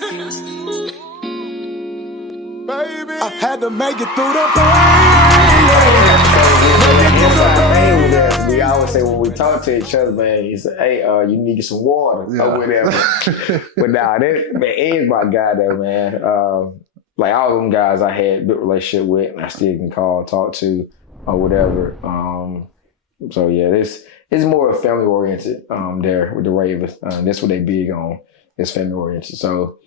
Baby, I had to make it through the pain. We always say when we talk to each other, man, he said, hey, you need to get some water or whatever. But nah, that man is my guy though, man. Like all them guys I had a good relationship with and I still can call, talk to, or whatever. So yeah, it's more family oriented there with the Ravens. That's what they big on. It's family oriented. So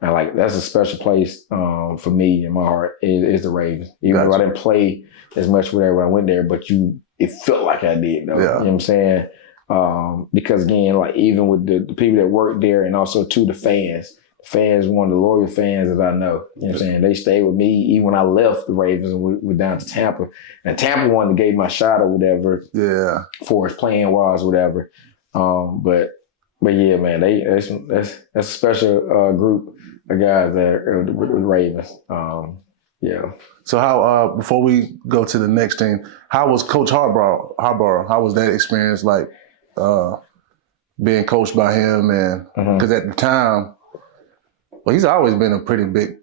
like that's a special place for me in my heart is the Ravens. Even though I didn't play as much with when I went there, but it felt like I did though. Yeah. You know what I'm saying? Because again, like even with the people that work there and also to the fans one of the loyal fans that I know. You know what I'm saying? They stayed with me even when I left the Ravens and we went down to Tampa. And Tampa one that gave my shot or whatever. Yeah. For his playing wise, whatever. But yeah, man, that's a special group of guys there with the Ravens. Yeah. So how before we go to the next team, how was Coach Harbrough? How was that experience like being coached by him? And because at the time, well, he's always been a pretty big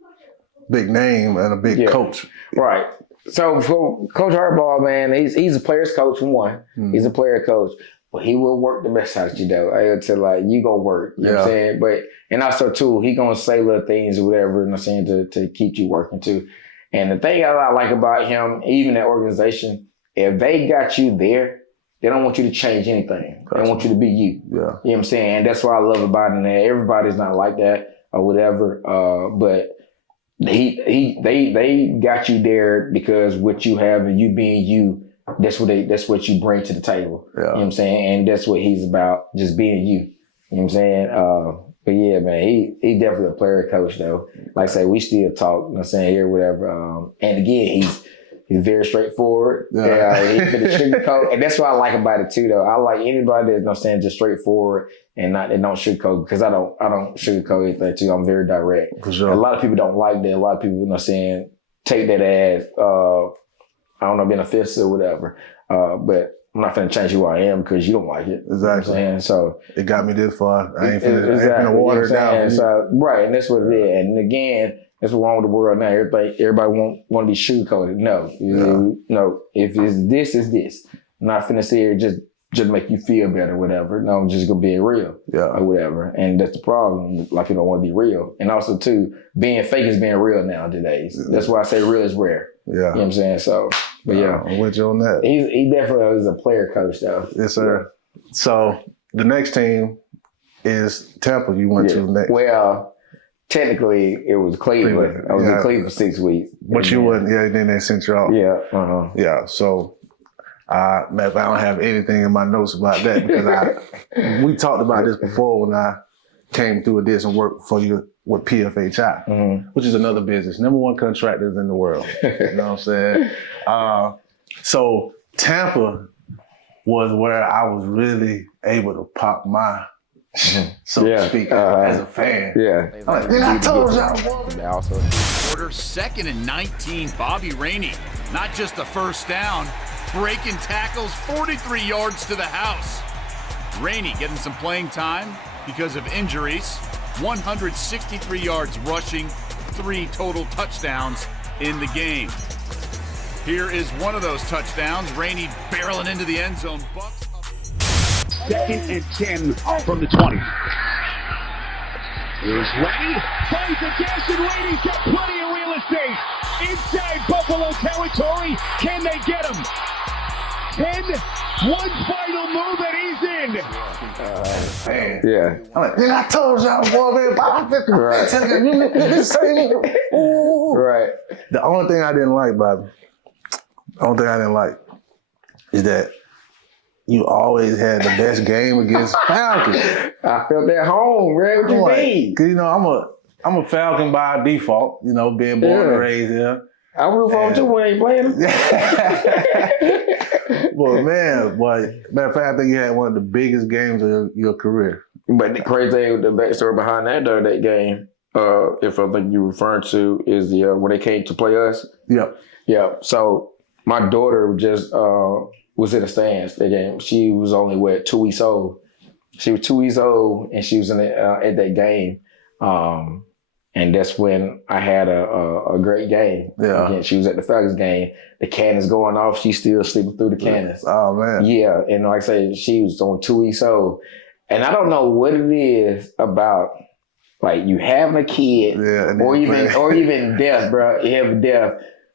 name and a big coach. Right. So for Coach Harbrough, man, he's a player's coach for one. He's a player coach. But he will work the best out of you, though. I tell like you gonna work. You know what I'm saying? But and also too, he gonna say little things or whatever, you know what I'm saying, to keep you working too. And the thing I like about him, even that organization, if they got you there, they don't want you to change anything. They want you to be you. Yeah. You know what I'm saying? And that's what I love about it. And everybody's not like that or whatever. But they got you there because what you have and you being you, that's what you bring to the table. Yeah. You know what I'm saying? And that's what he's about, just being you. You know what I'm saying? But yeah, man, he definitely a player coach though. Like I say, we still talk, you know what I'm saying, here, whatever. And again, he's very straightforward. Yeah. He's been a sugarcoat. And that's what I like about it too though. I like anybody that's, you know what I'm saying, just straightforward and don't sugarcoat, because I don't sugarcoat anything too. I'm very direct. For sure. A lot of people don't like that. A lot of people, you know what I'm saying, take that as I don't know, being offensive or whatever. But I'm not finna change who I am because you don't like it. Exactly. You know what I'm saying? So it got me this far. I ain't finna water it down. So, right, and that's what it is. And again, that's what's wrong with the world now. Everybody want to be sugarcoated. No. No, if it's this, it's this. I'm not finna sit here just make you feel better or whatever. No, I'm just gonna be real. Yeah. Or whatever. And that's the problem. Like you don't want to be real. And also too, being fake is being real nowadays. Yeah. That's why I say real is rare. Yeah. You know what I'm saying? So but yeah. I'm with you on that. He definitely is a player coach though. Yes, sir. So the next team is Tampa. You went to next. Well, technically it was Cleveland. I was in Cleveland for 6 weeks. But you wasn't, then they sent you out. Yeah. Yeah. So man, I don't have anything in my notes about that because we talked about this before when I came through with this and worked for you with PFHI, which is another business. #1 contractors in the world. You know what I'm saying? So Tampa was where I was really able to pop my, so to speak, as a fan. Yeah. I'm like, I told y'all. Quarter, 2nd and 19, Bobby Rainey. Not just the first down, breaking tackles 43 yards to the house. Rainey getting some playing time because of injuries. 163 yards rushing, 3 total touchdowns in the game. Here is one of those touchdowns. Rainey barreling into the end zone. Bucs. 2nd and 10 from the 20. Here's Rainey. Finds the gas and Rainey's got plenty of real estate. Inside Buffalo territory. Can they get him? Penn, one final move and he's in. Man. Yeah. I'm like, I told y'all, boy, man, Right. Right. The only thing I didn't like, Bobby, is that you always had the best game against Falcons. I felt at home, man. What you mean? Cause I'm a Falcon by default, being born and raised here. I root for him too when they ain't playing them. Well, matter of fact, I think you had one of the biggest games of your career. But the crazy thing, the backstory behind that game, if I think you're referring to, is the when they came to play us. Yep. Yeah. So my daughter just was in the stands that game. She was only 2 weeks old. She was 2 weeks old, and she was in at that game. And that's when I had a great game. Yeah. Again, she was at the Thugs game. The cannons going off. She's still sleeping through the cannons. Oh, man. Yeah. And like I said, she was on 2 weeks old. And I don't know what it is about, like, you having a kid or even death, bro. You have death.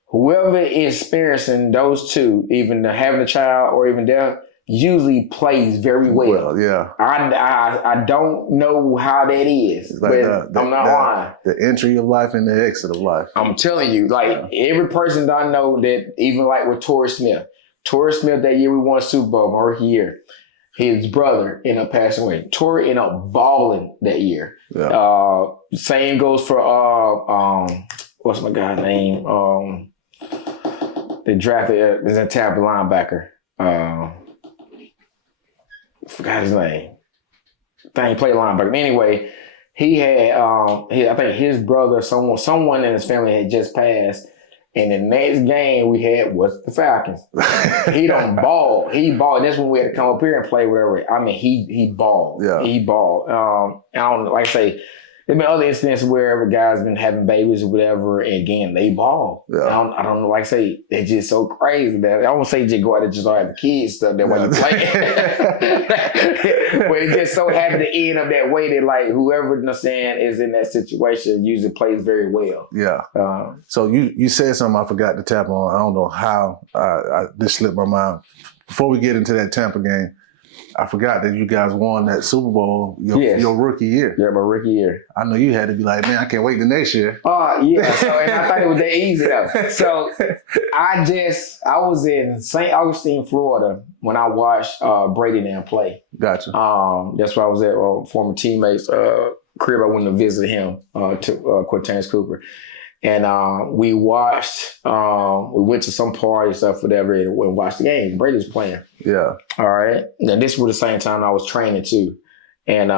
Whoever is experiencing those two, even having a child or even death, usually plays very well. Yeah. I don't know how that is, Like but I'm not lying. The entry of life and the exit of life. I'm telling you, like every person that I know that even like with Torrey Smith that year we won Super Bowl, my rookie year, his brother ended up passing away. Torrey ended up balling that year. Yeah. Same goes for what's my guy's name? They drafted is a Tampa linebacker. Forgot his name. He played linebacker. Anyway, he had I think his brother, someone in his family had just passed. And the next game we had was the Falcons. He don't ball. He balled. That's when we had to come up here and play whatever. I mean, he balled. Yeah. He balled. I don't like I say. There's been other instances where guys been having babies or whatever, and again, they ball. Yeah. I don't know, like I say, they're just so crazy that I won't say just go out and just all have the kids stuff that when you play. But it's just so happy to end up that way that like whoever is in that situation usually plays very well. Yeah. So you said something I forgot to tap on. I don't know how this slipped my mind. Before we get into that Tampa game, I forgot that you guys won that Super Bowl your rookie year. Yeah, my rookie year. I know you had to be like, man, I can't wait the next year. Yeah. So, and I thought it was that easy though. So I was in St. Augustine, Florida when I watched Brady and them play. Gotcha. That's why I was at former teammates' crib. I went to visit him, to Quintanis Cooper. And we watched, we went to some party stuff, whatever, and watched the game. Brady was playing. Yeah. All right. And this was the same time I was training too. And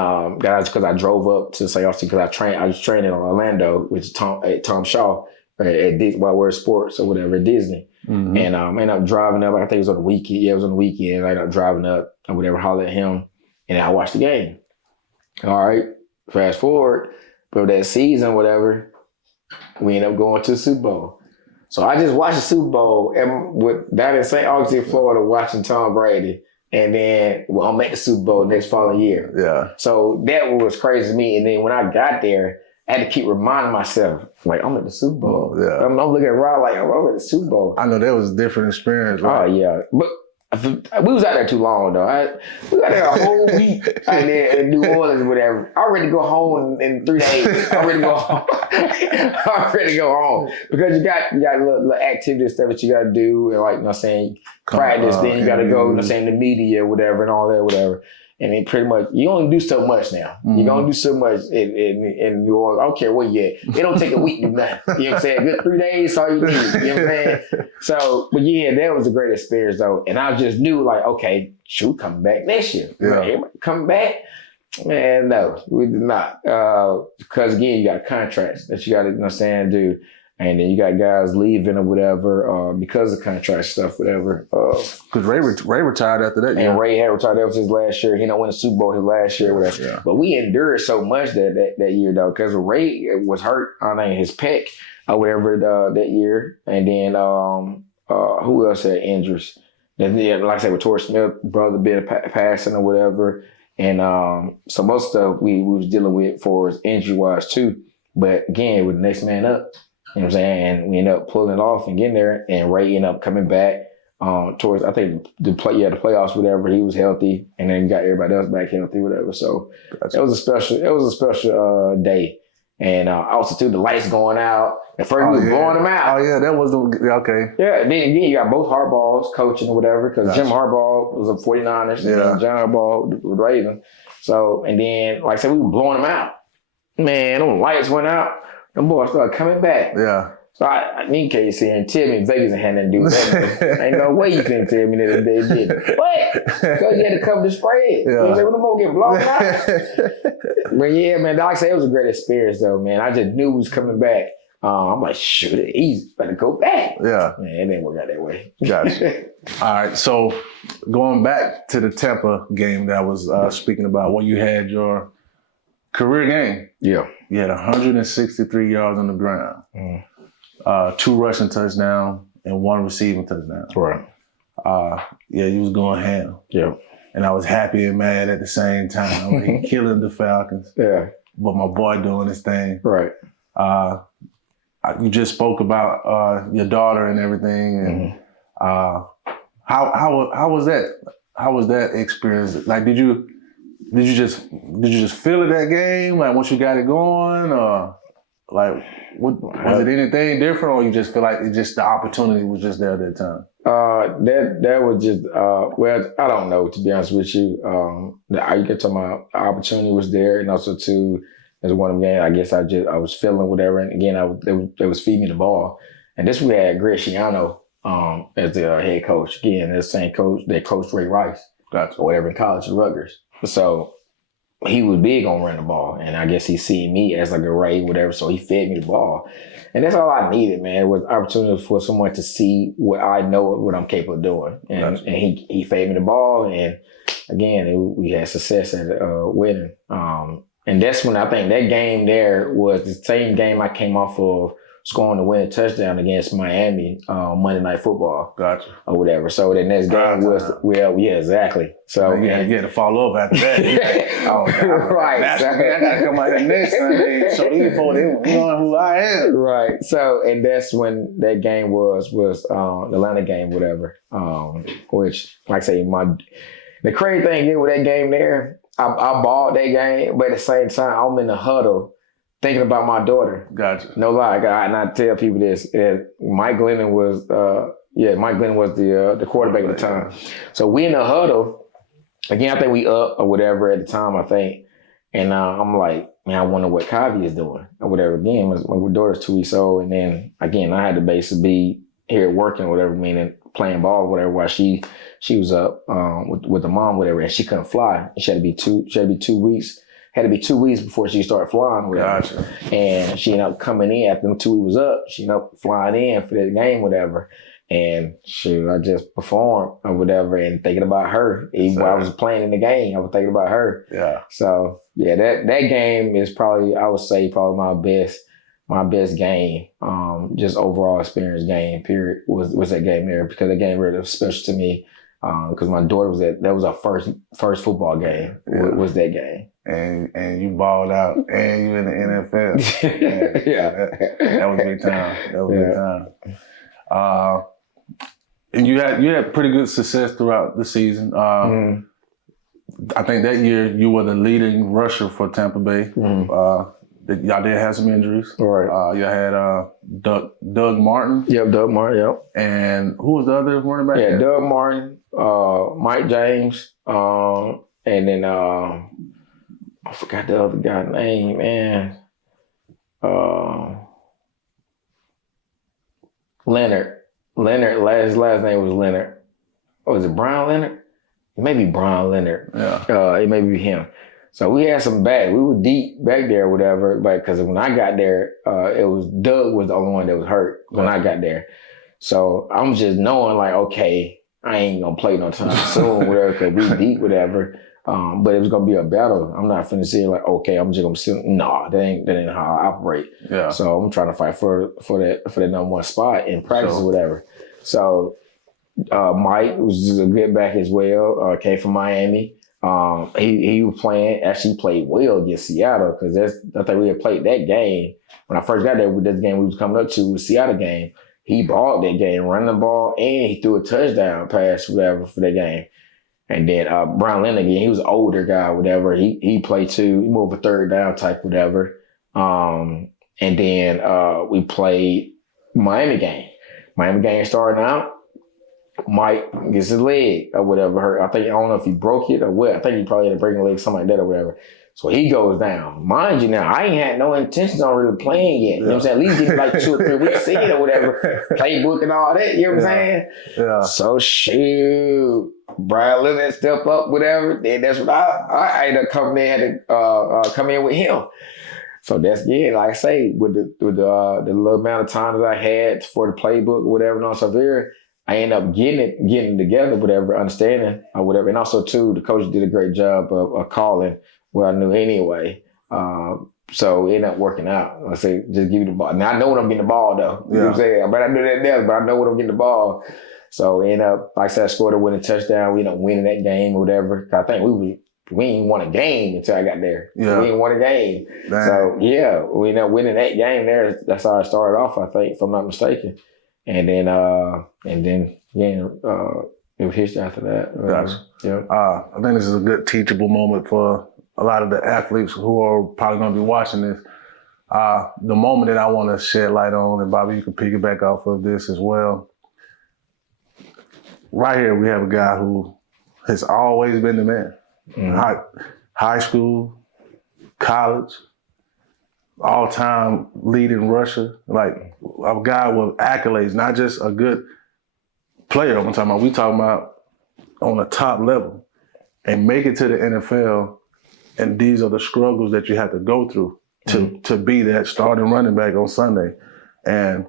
guys, because I drove up to St. Augustine because I was training in Orlando, which is Tom Shaw at World Sports or whatever at Disney. Mm-hmm. And I ended up driving up. I think it was on the weekend. Yeah, it was on the weekend. I ended up driving up or whatever, hollered at him, and I watched the game. All right. Fast forward, but that season, whatever, we ended up going to the Super Bowl. So I just watched the Super Bowl down in St. Augustine, Florida, watching Tom Brady. And then I'm at the Super Bowl next following year. Yeah. So that was crazy to me. And then when I got there, I had to keep reminding myself, like, I'm at the Super Bowl. Yeah. I'm looking around like, I'm at the Super Bowl. I know that was a different experience. Right? Oh, yeah. But we was out there too long, though. We got there a whole week out there in New Orleans or whatever. I'm ready to go home in 3 days. I'm ready to go home. I'm ready to go home. Because you got little activity stuff that you got to do. And like, you know what I'm saying, practice. Then you got to go, you know what I'm saying, the media, whatever, and all that, whatever. And then pretty much, you only do so much now. Mm-hmm. You only do so much in New Orleans. I don't care where you at. It don't take a week to do nothing. You know what I'm saying? Good 3 days, that's all you need. You know what I'm saying? So, but yeah, that was a great experience though. And I just knew like, okay, shoot, coming back next year. Yeah. Everybody coming back? Man, no, we did not. Because again, you got contracts that you got to, you know what I'm saying, do. And then you got guys leaving or whatever because of contract stuff, whatever. Because Ray retired after that. And Ray had retired. That was his last year. He didn't win the Super Bowl his last year, whatever. Yeah. But we endured so much that year, though, because Ray was hurt on his pec or whatever that year. And then who else had injuries? And then, like I said, with Torrey Smith, brother, bit of passing or whatever. And so most stuff we was dealing with for injury-wise, too. But again, with the next man up. You know what I'm saying? And we ended up pulling it off and getting there. And Ray ended up coming back towards, I think, the playoffs, whatever. He was healthy. And then got everybody else back healthy, whatever. So it was a special day. And also, too, the lights going out. At first, we was blowing them out. Oh, yeah, that was okay. Yeah, and then again, you got both Harbroughs coaching or whatever, because Jim Harbaugh was a 49ers and John Harbaugh was Ravens. So, and then, like I said, we were blowing them out. Man, them lights went out. Them boys started coming back. Yeah. So I need KC and tell me Vegas ain't had nothing to do with that. Ain't no way you can tell me that they did. What? Because you had to cover the spread. Yeah. You know what I'm saying? When the ball get blown out. But yeah, man, like I said, it was a great experience though, man. I just knew it was coming back. I'm like, shoot, he's better go back. Yeah. Man, it didn't work out that way. Gotcha. All right. So going back to the Tampa game that I was speaking about when you had your career game. Yeah. You had 163 yards on the ground, 2 rushing touchdowns, and 1 receiving touchdown. Right. Yeah, you was going ham. Yeah. And I was happy and mad at the same time. I mean, killing the Falcons. Yeah. But my boy doing his thing. Right. You just spoke about your daughter and everything, and how was that? How was that experience? Like, did you just feel it that game? Like once you got it going, or like was it anything different, or you just feel like the opportunity was just there at that time? That was just well, I don't know, to be honest with you. You get to my opportunity was there, and also too, as one of them games, I guess I was feeling whatever, and again they was feeding me the ball, and this we had Graciano as the head coach. Again, the same coach that coached Ray Rice, or whatever in college at Rutgers. So he was big on running the ball, and I guess he seen me as like a Ray, whatever. So he fed me the ball, and that's all I needed, man. It was opportunity for someone to see what I know, what I'm capable of doing, and he fed me the ball, and again we had success at winning. And that's when I think that game there was the same game I came off of scoring the winning touchdown against Miami Monday Night Football. Gotcha. Or whatever. So the next game was, exactly. So you had to follow up after that. Right. I got to come out here next Sunday. So for them, knowing who I am. Right. So, and that's when that game was the Atlanta game, whatever. Which, like I say, the crazy thing is with that game there, I bought that game, but at the same time, I'm in the huddle thinking about my daughter. Gotcha. No lie, and I tell people this. Mike Glennon was the quarterback at the time. So we in the huddle. Again, I think we up or whatever at the time, I think. And I'm like, man, I wonder what Kavi is doing or whatever. Again, my daughter's 2 weeks old. And then, again, I had to basically be here working or whatever, meaning playing ball or whatever, while she was up with the mom, whatever, and she couldn't fly. She had to be 2 weeks. Had to be 2 weeks before she started flying, whatever. Gotcha. And she ended up coming in after them 2 weeks was up. She ended up flying in for that game, whatever. And I just performed or whatever, and thinking about her. Even while I was playing in the game, I was thinking about her. Yeah. So yeah, that game is probably, I would say, probably my best game. Just overall experience game. Period. Was that game there, because that game really was special to me. Because my daughter that was our first football game. Was that game. And you balled out, and you in the NFL. That was big time. Big time. And you had pretty good success throughout the season. I think that year you were the leading rusher for Tampa Bay. Y'all did have some injuries. Right. You had Doug Martin. Yep, Doug Martin. Yep. And who was the other running back? Yeah, Doug Martin, Mike James, and then I forgot the other guy's name, man. Leonard. His last name was Leonard. Oh, was it Brian Leonard? It may be Brian Leonard. Yeah. It may be him. So we had some back. We were deep back there or whatever, but because when I got there, Doug was the only one that was hurt when I got there. So I'm just knowing like, okay, I ain't gonna play no time soon, whatever, because we deep, whatever. But it was gonna be a battle. I'm not finna say like, okay, I'm just gonna sit. Nah, that ain't how I operate. Yeah. So I'm trying to fight for that number one spot in practice or whatever. So Mike was just a good back as well. Came from Miami. He was played well against Seattle, because I think we had played that game when I first got there. With this game we was coming up to, the Seattle game. He balled that game, running the ball, and he threw a touchdown pass, whatever, for that game. And then Brian Leonard again, he was an older guy, whatever. He played too. He moved a third down type, whatever. And then we played Miami game. Miami game starting out. Mike gets his leg or whatever hurt. I don't know if he broke it or what. I think he probably had a breaking leg, something like that or whatever. So he goes down. Mind you now, I ain't had no intentions on really playing yet. You know what I'm saying? At least give me like 2 or 3 weeks in or whatever. Playbook and all that. You know what I'm saying? Yeah. So shoot. Brian Leonard step up, whatever. Then that's what I ended up coming in, had to come in with him. So that's, like I say, with the little amount of time that I had for the playbook or whatever, and also there, I ended up getting it together, whatever, understanding or whatever. And also too, the coach did a great job of calling what I knew anyway. So it ended up working out. I say, just give me the ball. Now I know when I'm getting the ball though. You know what I'm saying? But I do that now, but I know when I'm getting the ball. So it ended up, like I said, I scored a winning touchdown. We ended up winning that game or whatever. I think we ain't won a game until I got there. Yeah. We ain't won a game. Dang. So yeah, we ended up winning that game there. That's how I started off, I think, if I'm not mistaken. And then it was history after that. Gotcha. Yeah. I think this is a good teachable moment for a lot of the athletes who are probably going to be watching this. The moment that I want to shed light on, and Bobby, you can piggyback off of this as well. Right here, we have a guy who has always been the man. Mm-hmm. High school, college, all-time leading rusher, like a guy with accolades, not just a good player. We talking about on the top level, and make it to the NFL. And these are the struggles that you have to go through to be that starting running back on Sunday. And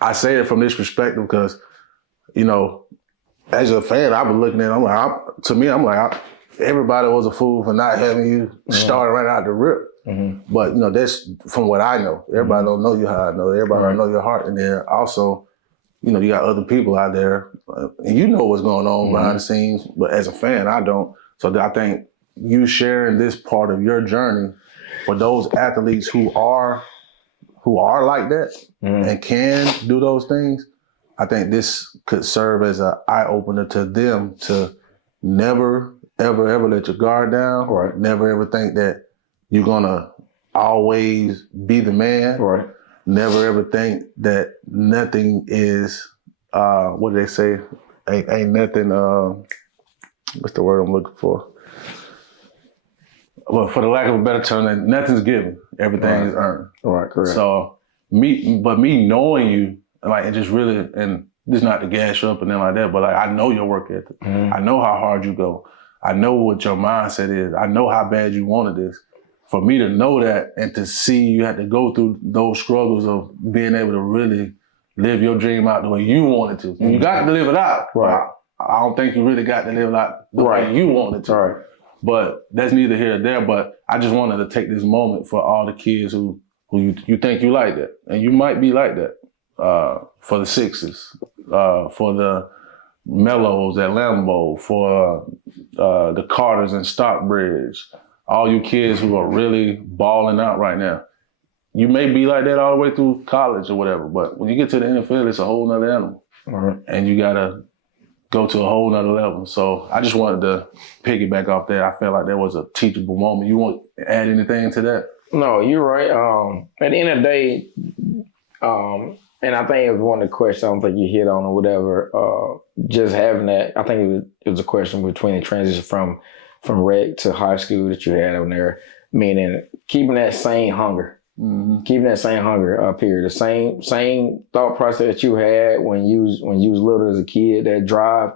I say it from this perspective because, you know, as a fan, I've been looking at it, everybody was a fool for not having you starting right out the rip. Mm-hmm. But, you know, that's from what I know. Everybody don't know you how I know. Everybody don't know your heart. And then also, you know, you got other people out there, and you know what's going on behind the scenes. But as a fan, I don't. So I think you sharing this part of your journey for those athletes who are like that and can do those things, I think this could serve as an eye-opener to them to never, ever, ever let your guard down. Right. Never, ever think that you're going to always be the man. Right. Never, ever think that nothing is, what do they say? Ain't nothing, what's the word I'm looking for? Well, for the lack of a better term, nothing's given. Everything is earned. Right, correct. So me knowing you, like, and just really, and this is not to gas you up and then like that, but like, I know your work ethic. Mm-hmm. I know how hard you go. I know what your mindset is. I know how bad you wanted this. For me to know that and to see you had to go through those struggles of being able to really live your dream out the way you wanted to. Mm-hmm. You got to live it out. Right. I don't think you really got to live it out the way you wanted to. Right. But that's neither here nor there. But I just wanted to take this moment for all the kids who you think you like that. And you might be like that. For the Sixes, for the Mellows at Lambeau, for the Carters in Stockbridge, all you kids who are really balling out right now. You may be like that all the way through college or whatever, but when you get to the NFL, it's a whole nother animal. Mm-hmm. And you gotta go to a whole nother level. So I just wanted to piggyback off that. I felt like that was a teachable moment. You want to add anything to that? No, you're right. At the end of the day, and I think it was one of the questions I don't think you hit on or whatever. Just having that, I think it was a question between the transition from rec to high school that you had on there, meaning keeping that same hunger, period. The same thought process that you had when you was little as a kid. That drive,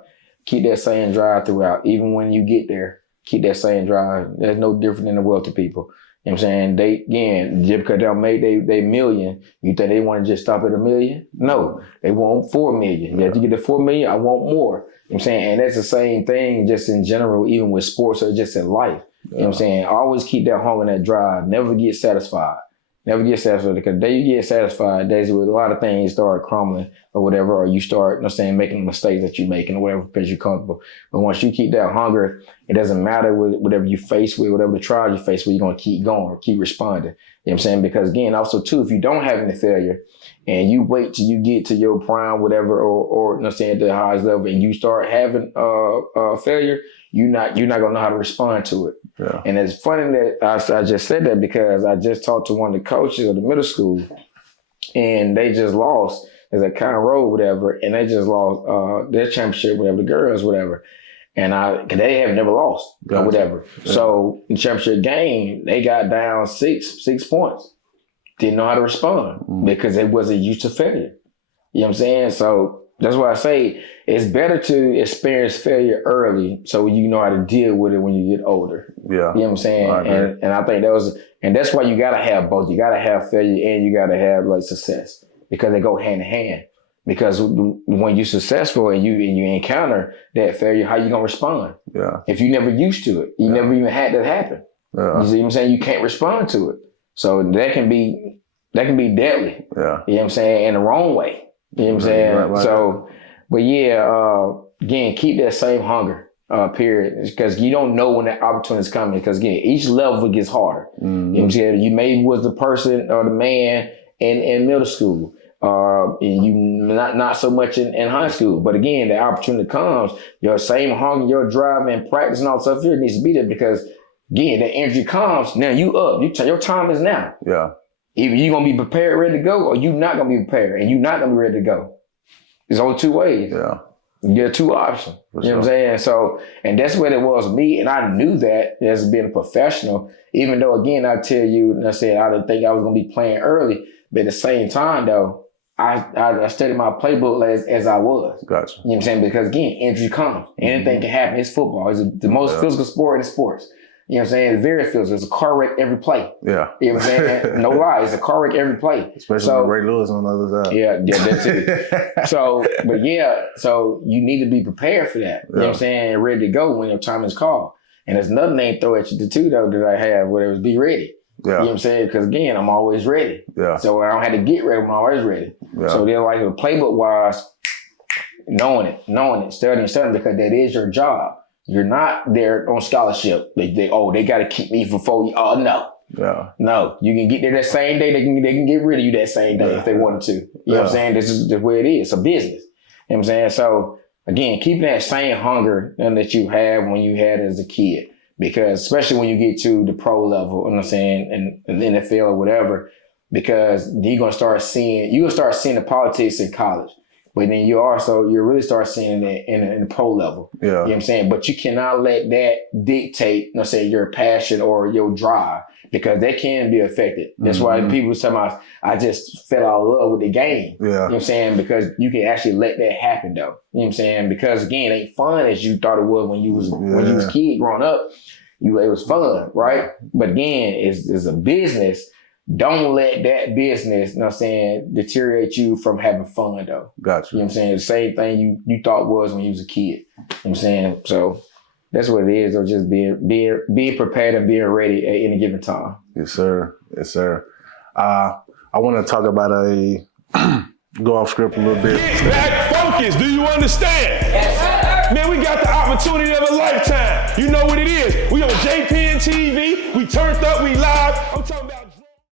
keep that same drive throughout. Even when you get there, keep that same drive. There's no different than the wealthy people. You know what I'm saying? Just because they made they million, you think they want to just stop at $1 million? No, they want 4 million. You have to get to 4 million, I want more. You know what I'm saying? And that's the same thing just in general, even with sports or just in life. You know what I'm saying? Always keep that hunger and that drive. Never get satisfied. Never get satisfied, because the day you get satisfied, days with a lot of things start crumbling or whatever, or you start, you know what I'm saying, making mistakes that you're making or whatever because you're comfortable. But once you keep that hunger, it doesn't matter whatever you face with, whatever the trials you face with, you're going to keep going or keep responding. You know what I'm saying? Because again, also too, if you don't have any failure and you wait till you get to your prime, whatever, or you know what I'm saying, at the highest level, and you start having failure, you're not going to know how to respond to it. Yeah. And it's funny that I just said that because I just talked to one of the coaches of the middle school, and they just lost as a kind of road, whatever, and they just lost their championship, whatever, the girls, whatever. And cause they have never lost or whatever. Yeah. So in the championship game, they got down six points. Didn't know how to respond because they wasn't used to failure. You know what I'm saying? So that's why I say it's better to experience failure early so you know how to deal with it when you get older. Yeah. You know what I'm saying? And I think that's why you gotta have both. You gotta have failure and you gotta have like success, because they go hand in hand. Because when you're successful and you encounter that failure, how you gonna respond? Yeah. If you never used to it, you never even had that happen. Yeah. You see what I'm saying? You can't respond to it. So that can be deadly. Yeah. You know what I'm saying? In the wrong way. You know what I'm saying? Right. So, but yeah, again, keep that same hunger. Period, because you don't know when that opportunity is coming. Because again, each level gets harder. Mm-hmm. You know what I'm saying? You maybe was the person or the man in middle school, and you not so much in high school. But again, the opportunity comes. Your same hunger, your drive, and practice and all that stuff here needs to be there because again, the energy comes. Now you up. Your time is now. Yeah. Either you're gonna be prepared, ready to go, or you're not gonna be prepared, and you're not gonna be ready to go. There's only two ways. Yeah. You get two options. You know what I'm saying? So, and that's what it was with me. And I knew that as being a professional, even though, again, I tell you, and I said I didn't think I was going to be playing early. But at the same time, though, I studied my playbook as I was. Gotcha. You know what I'm saying? Because, again, injury comes. Anything can happen. It's football. It's the most physical sport in sports. You know what I'm saying? It's very physical. It's a car wreck every play. Yeah. You know what I'm saying? No lie. It's a car wreck every play. Especially with Ray Lewis on the other side. Yeah, that's it. So you need to be prepared for that. You know what I'm saying? And ready to go when your time is called. And there's another name throw at you too, though, that I have, where it was be ready. Yeah. You know what I'm saying? Because again, I'm always ready. Yeah. So I don't have to get ready, I'm always ready. Yeah. So they're like, playbook wise, knowing it, studying, because that is your job. You're not there on scholarship. They got to keep me for 4 years. Oh, no. Yeah. No, you can get there that same day. They can get rid of you that same day if they wanted to. You know what I'm saying? This is the way it is. It's a business. You know what I'm saying? So, again, keeping that same hunger that you have when you had as a kid. Because especially when you get to the pro level, you know what I'm saying, and the NFL or whatever, because you're going to start seeing the politics in college. But then you're really start seeing it in the pro level. Yeah. You know what I'm saying? But you cannot let that dictate, you know, say your passion or your drive, because that can be affected. That's why people talking about, I just fell out of love with the game. Yeah. You know what I'm saying? Because you can actually let that happen though. You know what I'm saying? Because again, it ain't fun as you thought it was when you was a kid growing up. It was fun, right? But again, it's a business. Don't let that business, you know what I'm saying, deteriorate you from having fun though. Gotcha. You know what I'm saying? The same thing you thought was when you was a kid. You know what I'm saying? So that's what it is, or just being prepared and being ready at any given time. Yes, sir. Yes, sir. I want to talk about go off script a little bit. Get back focused. Do you understand? Yes, sir. Man, we got the opportunity of a lifetime. You know what it is. We on JPN TV. We turned up. We live. I'm talking about